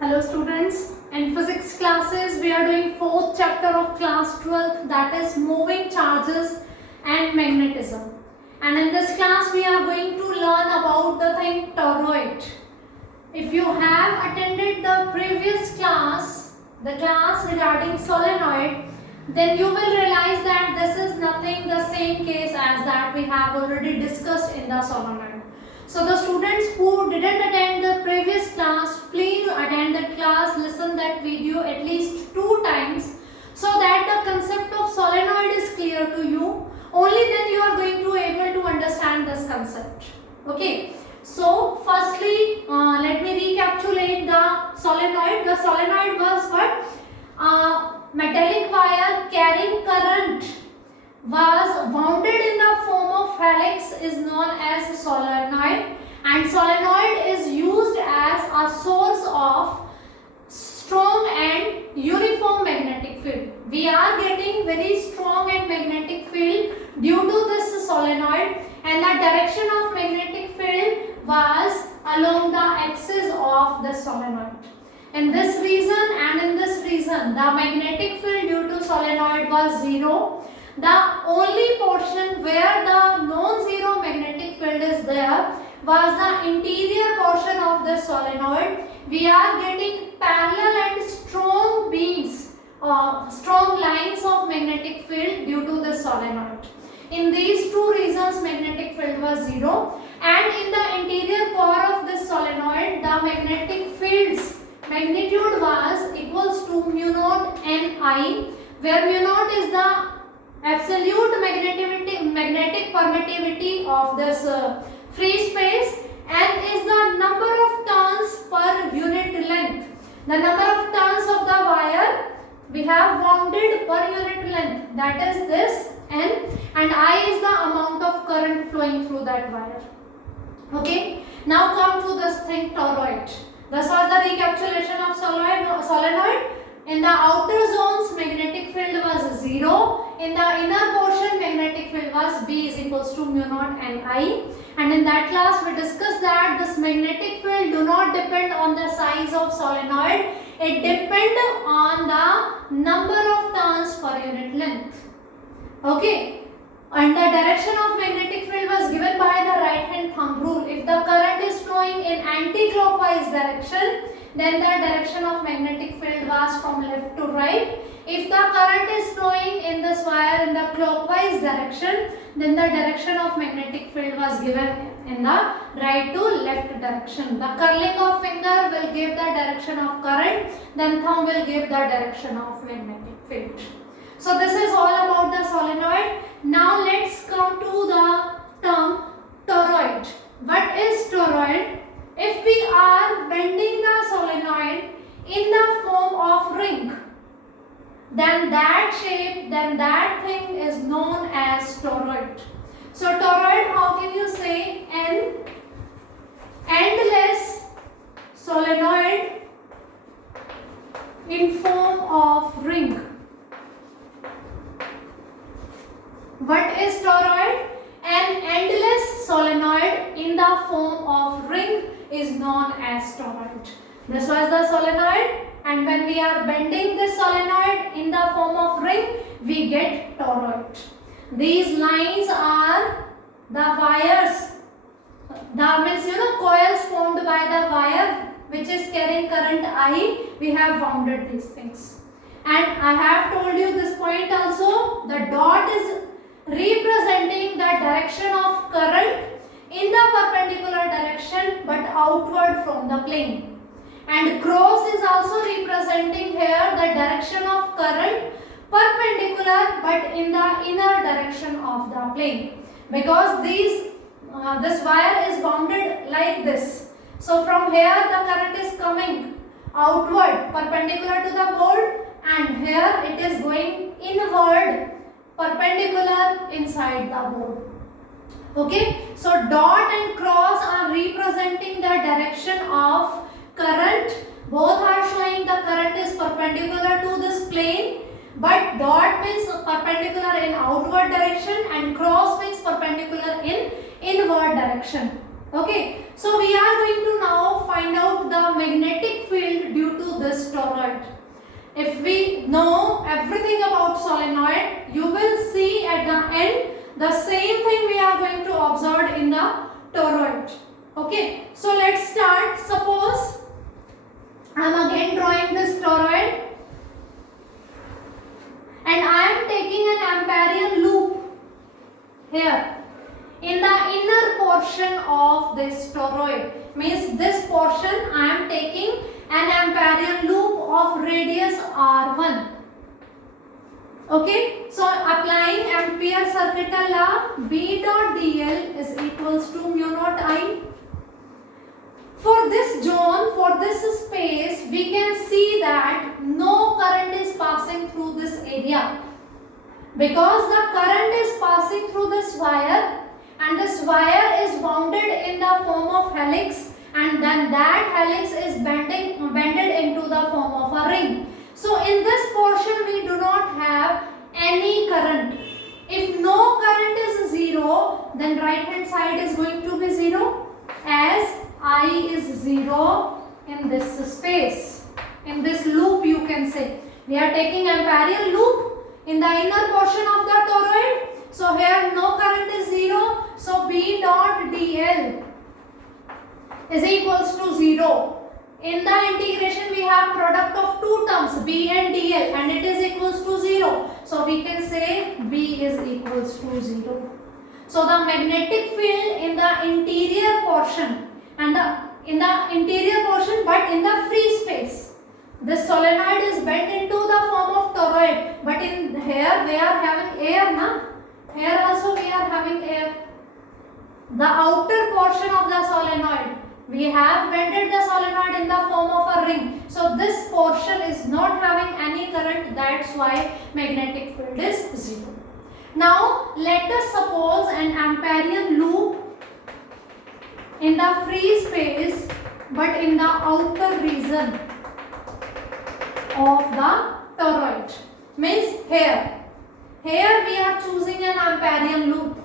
Hello students, in physics classes we are doing 4th chapter of class 12, that is moving charges and magnetism. And in this class we are going to learn about the thing toroid. If you have attended the previous class, the class regarding solenoid, then you will realize that this is nothing the same case as that we have already discussed in the solenoid. So the students who didn't attend the previous class, please attend that class, listen that video at least 2 times so that the concept of solenoid is clear to you. Only then you are going to able to understand this concept. Okay. So firstly, let me recapitulate the solenoid. The solenoid was what? Metallic wire carrying current was wounded in the form of helix is known as solenoid, and solenoid is used as a source of strong and uniform magnetic field. We are getting very strong and magnetic field due to this solenoid, and the direction of magnetic field was along the axis of the solenoid. In this reason the magnetic field due to solenoid was 0. The only portion where the non-zero magnetic field is there was the interior portion of the solenoid. We are getting parallel and strong beams, strong lines of magnetic field due to the solenoid. In these two reasons magnetic field was 0, and in the interior core of this solenoid the magnetic field's magnitude was equals to mu naught Ni, where mu naught is the absolute magnetic permittivity of this free space, and is the number of turns per unit length. The number of turns of the wire we have wounded per unit length, that is this N, and I is the amount of current flowing through that wire. Okay, now come to this thing toroid. This was the recapitulation of solenoid. In the outer zones magnetic field was 0. In the inner portion magnetic field was B is equals to mu naught Ni. And in that class we discussed that this magnetic field do not depend on the size of solenoid. It depends on the number of turns per unit length. Okay. And the direction of magnetic field was given by the right hand thumb rule. If the current is flowing in anti-clockwise direction, then the direction of magnetic field was from left to right. If the current is flowing in this wire in the clockwise direction, then the direction of magnetic field was given in the right to left direction. The curling of finger will give the direction of current, then thumb will give the direction of magnetic field. So this is all about the solenoid. Now let's come to the term toroid. What is toroid? If we are bending the solenoid in the form of ring, then that shape, then that thing is known as toroid. So toroid, how can you say? An endless solenoid in form of ring. What is toroid? An endless solenoid in the form of ring is known as toroid. This was the solenoid, and when we are bending this solenoid in the form of ring, we get toroid. These lines are the wires, coils formed by the wire which is carrying current I. We have wounded these things, and I have told you this point also. The dot is representing the direction of current in the perpendicular direction but outward from the plane, and cross is also representing here the direction of current perpendicular but in the inner direction of the plane, because this wire is wounded like this. So from here the current is coming outward perpendicular to the board, and here it is going inward perpendicular inside the board. Okay, so dot and cross are representing the direction of current. Both are showing the current is perpendicular to this plane, but dot means perpendicular in outward direction and cross means perpendicular in inward direction. Okay, so we are going to now find out the magnetic field due to this toroid. If we know everything about solenoid, you will see at the end the same thing we are going to observe in the toroid. Okay, so let's start. Suppose I am again drawing this toroid and I am taking an Ampérian loop here in the inner portion of this toroid. Means this portion I am taking an Ampérian loop of radius R1. Okay, so applying Ampere circuital law, B dot dl is equals to mu naught I. For this zone, for this space, we can see that no current is passing through this area, because the current is passing through this wire and this wire is wounded in the form of helix, and then that helix is bended into the form of a ring. So in this portion we do not have any current. If no current is 0, then right hand side is going to be 0, as I is 0 in this space, in this loop you can say. We are taking Ampérian loop in the inner portion of the toroid. So here no current is 0, so B dot dl is equals to 0. In the integration we have product of two terms B and dl, and it is equals to 0. So we can say B is equals to 0. So the magnetic field in the interior portion and in the interior portion, but in the free space. This solenoid is bent into the form of toroid, but in here we are having air, na? Here also we are having air. The outer portion of the solenoid, we have bended the solenoid in the form of a ring. So this portion is not having any current, that's why magnetic field is 0. Now let us suppose an Ampérian loop in the free space, but in the outer region of the toroid. Means here we are choosing an Ampérian loop.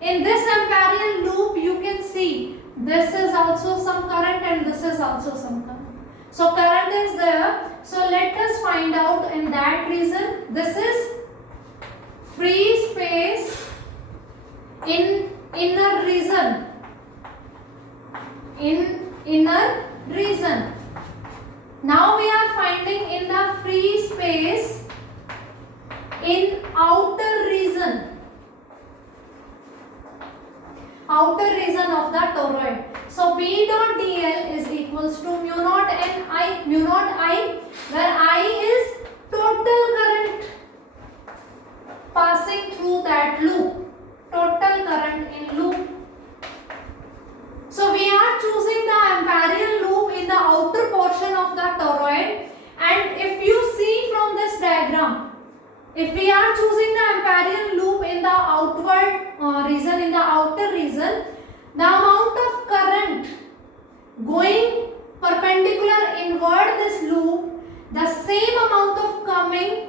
In this Ampérian loop you can see this is also some current and this is also some current. So current is there. So let us find out in that region. This is free space in inner region. In inner region. Now we are finding in the free space in outer region. Outer region of the toroid. So B dot dl is equals to mu naught n I, mu naught I, where I is total current passing through that loop. Total current in loop. So we are choosing the Ampérian loop in the outer portion of the toroid, and if you see from this diagram, if we are choosing the Ampérian loop in the outward region, in the outer region, the amount of current going perpendicular inward this loop, the same amount of coming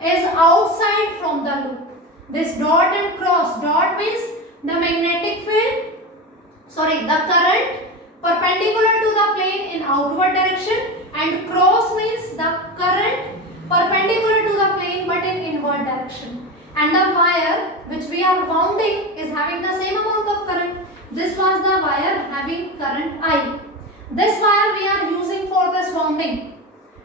is outside from the loop. This dot and cross, dot means the magnetic field, the current perpendicular to the plane in outward direction, and cross means the current perpendicular to the plane but in inward direction. And the wire which we are wounding is having the same amount of current. This was the wire having current I. This wire we are using for this wounding.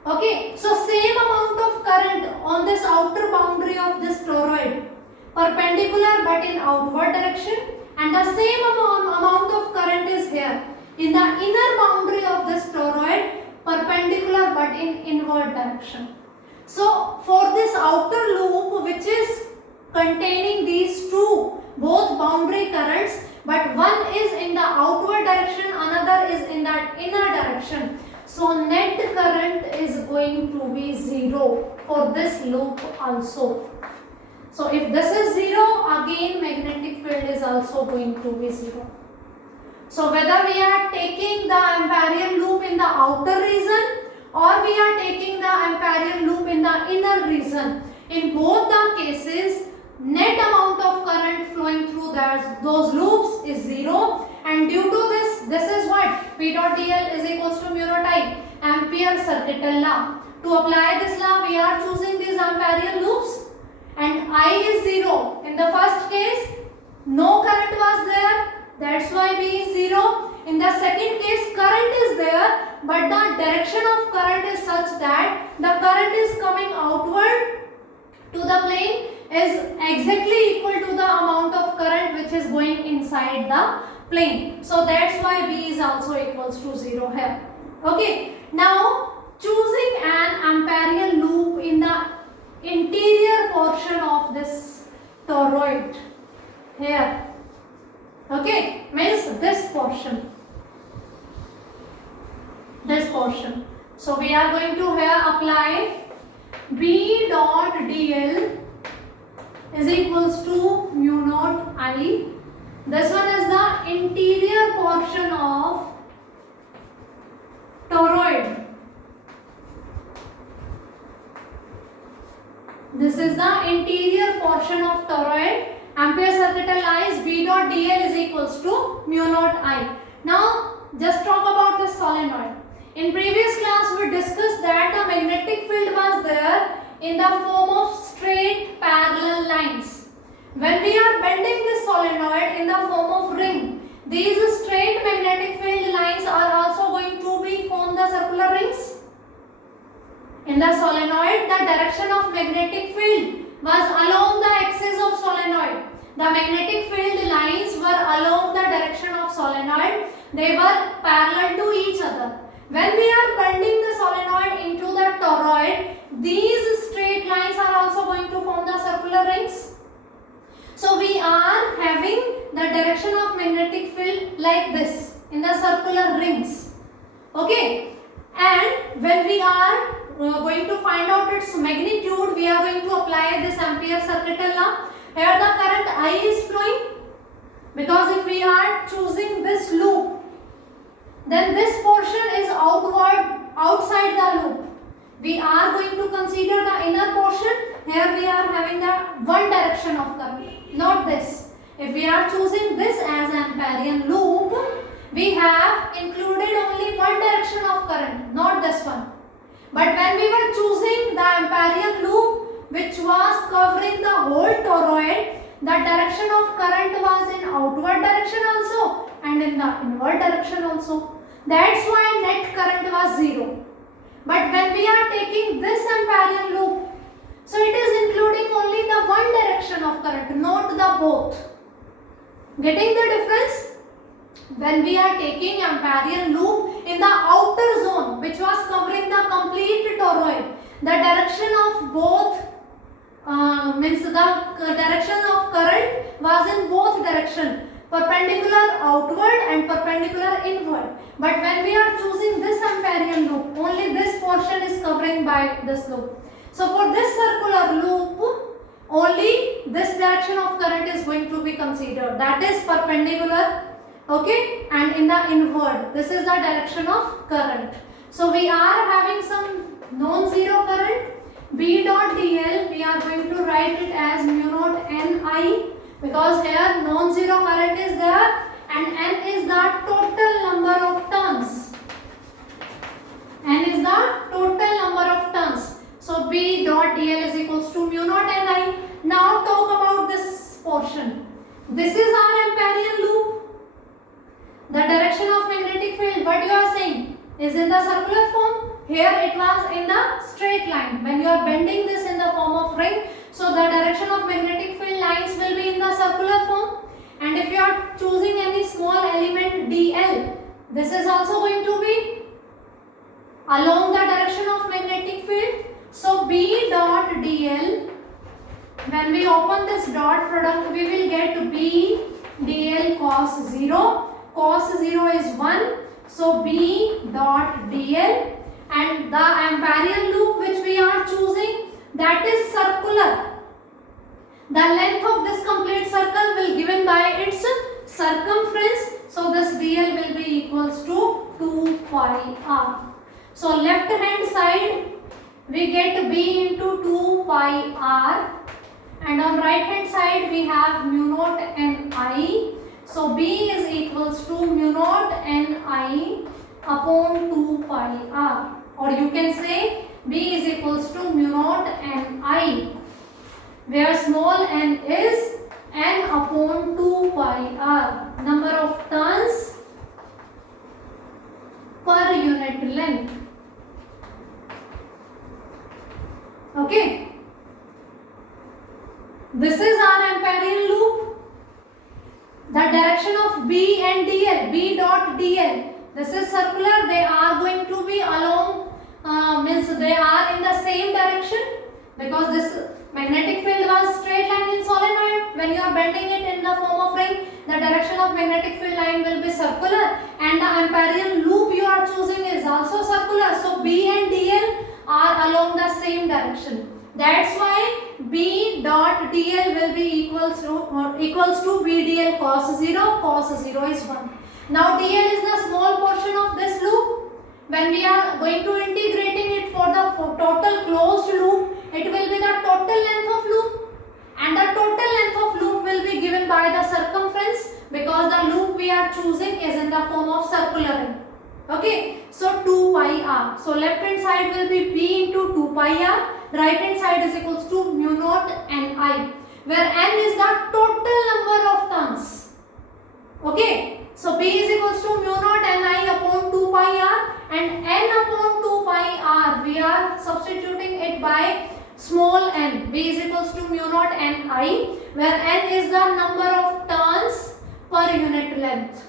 Okay, so same amount of current on this outer boundary of this toroid, perpendicular but in outward direction, and the same amount of current is here in the inner boundary of this toroid, perpendicular but in inward direction. So for this outer loop which is containing these two both boundary currents, but one is in the outward direction, another is in that inner direction. So net current is going to be 0 for this loop also. So if this is 0, again magnetic field is also going to be 0. So whether we are taking the Ampérian loop in the outer region or we are taking the Ampérian loop in the inner region, in both the cases net amount of current flowing through those loops is 0, and B dot dl is equals to mu naught I, Ampere circuital law. To apply this law, we are choosing these Amperian loops, and I is 0. In the first case, no current was there, that's why B is 0. In the second case, current is there, but the direction of current is such that the current is coming outward to the plane is exactly equal to the amount of current which is going inside the plane. So that's why B is also equals to 0 here. Okay. Now choosing an Amperian loop in the interior portion of this toroid here. Okay, means this portion. This portion. So we are going to here apply B dot dl is equals to mu naught I. This one is the interior portion of toroid. This is the interior portion of toroid. Ampere circuital law is B dot dl is equals to mu naught I. Now just talk about this solenoid. In previous class we discussed that the magnetic field was there in the form of straight parallel lines. When we are bending this solenoid in the form of ring, these straight magnetic field lines are also going to be form the circular rings. In the solenoid, the direction of magnetic field was along the axis of solenoid. The magnetic field lines were along the direction of solenoid. They were parallel to each other. When we are bending the solenoid into the toroid, these straight lines are also going to form the circular rings. So we are having the direction of magnetic field like this in the circular rings. Okay, and when we are going to find out its magnitude, we are going to apply this Ampere circuital law. Here the current I is flowing, because if we are choosing this loop, then this portion is outside the loop. We are going to consider the inner portion. Here we are having the one direction of current, not this. If we are choosing this as an Amperian loop, we have included only one direction of current, not this one. But when we were choosing the Amperian loop which was covering the whole toroid, the direction of current was in outward direction also and in the inward direction also. That's why net current was 0. But when we are taking this Amperian loop, so it is including only the one direction of current, not the both. Getting the difference? When we are taking Amperian loop in the outer zone which was covering the complete toroid, the direction of both means the direction of current was in both direction, perpendicular outward and perpendicular inward. But when we are choosing this Amperian loop, only this portion is covering by this loop. So for this circular loop, only this direction of current is going to be considered, that is perpendicular. Okay, and in the inward, this is the direction of current. So we are having some non-zero current. B dot dl, we are going to write it as mu naught Ni, because here non-zero current is there and N is the total number of turns. N is the total number of turns. So B dot dl is equals to mu naught Ni. Now talk about this portion. This is our Amperian loop. The direction of magnetic field, what you are saying, is in the circular form. Here it was in the straight line. When you are bending this in the form of ring, so the direction of magnetic field lines will be in the circular form. And if you are choosing any small element dl, this is also going to be along the direction of magnetic field. So B dot dl, when we open this dot product, we will get B dl cos 0. Cos 0 is 1. So B dot dl, and the Amperian loop which we are choosing, that is circular. The length of this complete circle will given by its circumference. So this dl will be equals to 2 pi r. So left hand side we get B into 2 pi r, and on right hand side we have mu naught Ni. So B is equals to mu naught Ni upon 2 pi r, or you can say B is equals to mu naught Ni, where small n is n upon 2 pi r, number of turns per unit length. Okay, this is our Amperian loop. The direction of B and dl, B dot dl, this is circular. They are going to be along, means they are in the same direction, because this magnetic field was straight line in solenoid. When you are bending it in the form of ring, the direction of magnetic field line will be circular, and the Amperian loop you are choosing is also circular. So B and dl are along the same direction. That's why B dot dl will be equals to B dl cos 0. Cos 0 is 1. Now dl is the small portion of this loop. When we are going to integrating it for the total closed loop, it will be the total length of loop, and the total length of loop will be given by the circumference, because the loop we are choosing is in the form of circular ring. Okay, so 2 pi r. So left hand side will be B into 2 pi r. Right hand side is equals to mu naught Ni, where n is the total number of turns. Okay, so B is equals to mu naught Ni upon 2 pi r, and n upon 2 pi r we are substituting it by small n. B is equals to mu naught Ni, where n is the number of turns per unit length.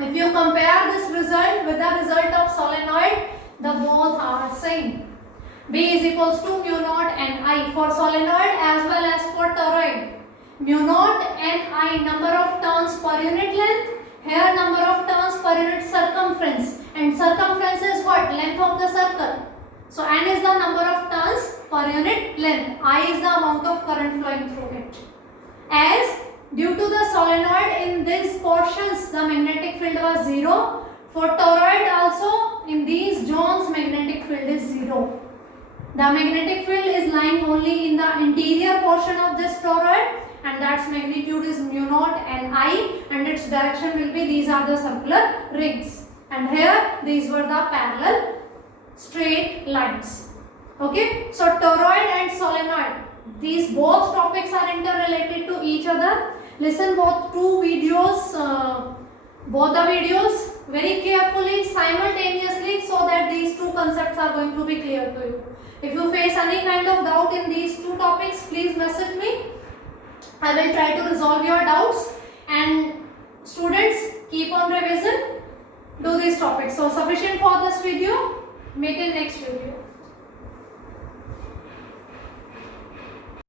If you compare this result with the result of solenoid, the both are same. B is equals to mu naught Ni for solenoid as well as for toroid. Mu naught Ni, number of turns per unit length. Here number of turns per unit circumference, and circumference is what? Length of the circle. So n is the number of turns per unit length. I is the amount of current flowing through it. As due to the solenoid in these portions the magnetic field was 0. For toroid also in these zones magnetic field is 0. The magnetic field is lying only in the interior portion of this toroid, and that's magnitude is mu naught Ni, and its direction will be, these are the circular rings, and here these were the parallel straight lines. Okay, so toroid and solenoid, these both topics are interrelated to each other. Listen both the videos very carefully simultaneously, so that these two concepts are going to be clear to you. If you face any kind of doubt in these two topics, please message me. I will try to resolve your doubts, and students, keep on revision, do these topics. So sufficient for this video, make it next video.